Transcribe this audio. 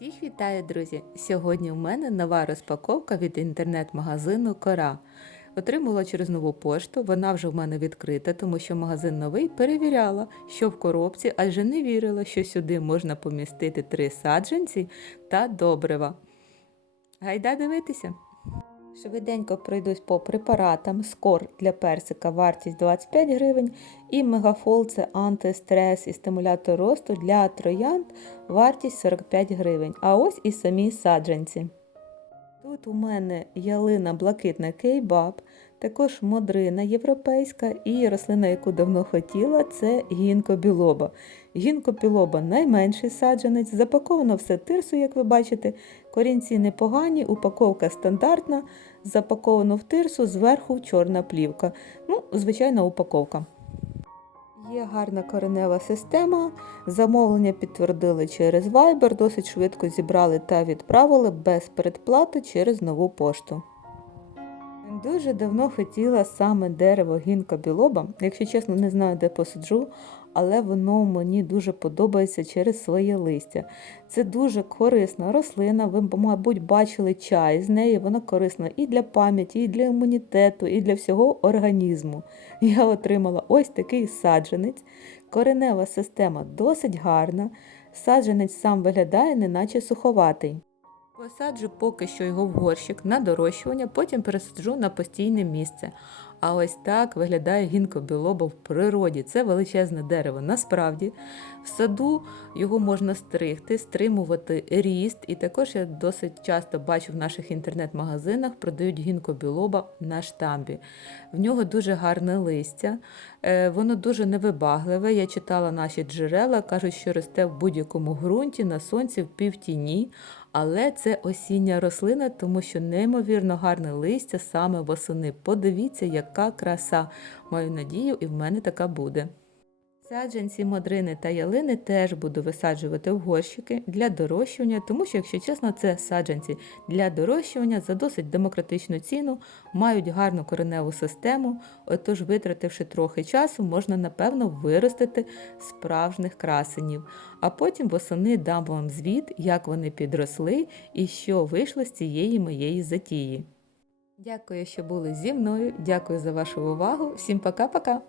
Всіх вітаю, друзі! Сьогодні у мене нова розпаковка від інтернет-магазину Кора. Отримала через нову пошту, вона вже в мене відкрита, тому що магазин новий перевіряла, що в коробці, адже не вірила, що сюди можна помістити три саджанці та добрива. Гайда дивитися! Швиденько пройдусь по препаратам. Скор для персика вартість 25 гривень і мегафол це антистрес і стимулятор росту для троянд вартість 45 гривень. А ось і самі саджанці. Тут у мене ялина блакитна кейбаб, також модрина європейська і рослина, яку давно хотіла, це гінкобілоба. Гінкобілоба найменший саджанець, запаковано все тирсу, як ви бачите. Корінці непогані, упаковка стандартна, запаковано в тирсу, зверху чорна плівка. Ну, звичайна упаковка. Є гарна коренева система. Замовлення підтвердили через Viber, досить швидко зібрали та відправили без передплати через нову пошту. Дуже давно хотіла саме дерево гінка білоба. Якщо чесно, не знаю, де посаджу, але воно мені дуже подобається через своє листя. Це дуже корисна рослина. Ви, мабуть, бачили чай з неї. Вона корисна і для пам'яті, і для імунітету, і для всього організму. Я отримала ось такий саджанець. Коренева система досить гарна. Саджанець сам виглядає, неначе суховатий. Посаджу поки що його в горщик на дорощування, потім пересаджу на постійне місце. А ось так виглядає гінко білоба в природі. Це величезне дерево. Насправді, в саду його можна стригти, стримувати ріст. І також я досить часто бачу в наших інтернет-магазинах продають гінко білоба на штамбі. В нього дуже гарне листя, е, воно дуже невибагливе. Я читала наші джерела, кажуть, що росте в будь-якому ґрунті, на сонці, в півтіні. Але це осіння рослина, тому що неймовірно гарне листя саме восени. Подивіться, яка краса. Маю надію, і в мене така буде. Саджанці, модрини та ялини теж буду висаджувати в горщики для дорощування, тому що, якщо чесно, це саджанці для дорощування за досить демократичну ціну, мають гарну кореневу систему, отож, витративши трохи часу, можна напевно виростити справжніх красенів. А потім восени дам вам звіт, як вони підросли і що вийшло з цієї моєї затії. Дякую, що були зі мною. Дякую за вашу увагу. Всім пока-пока!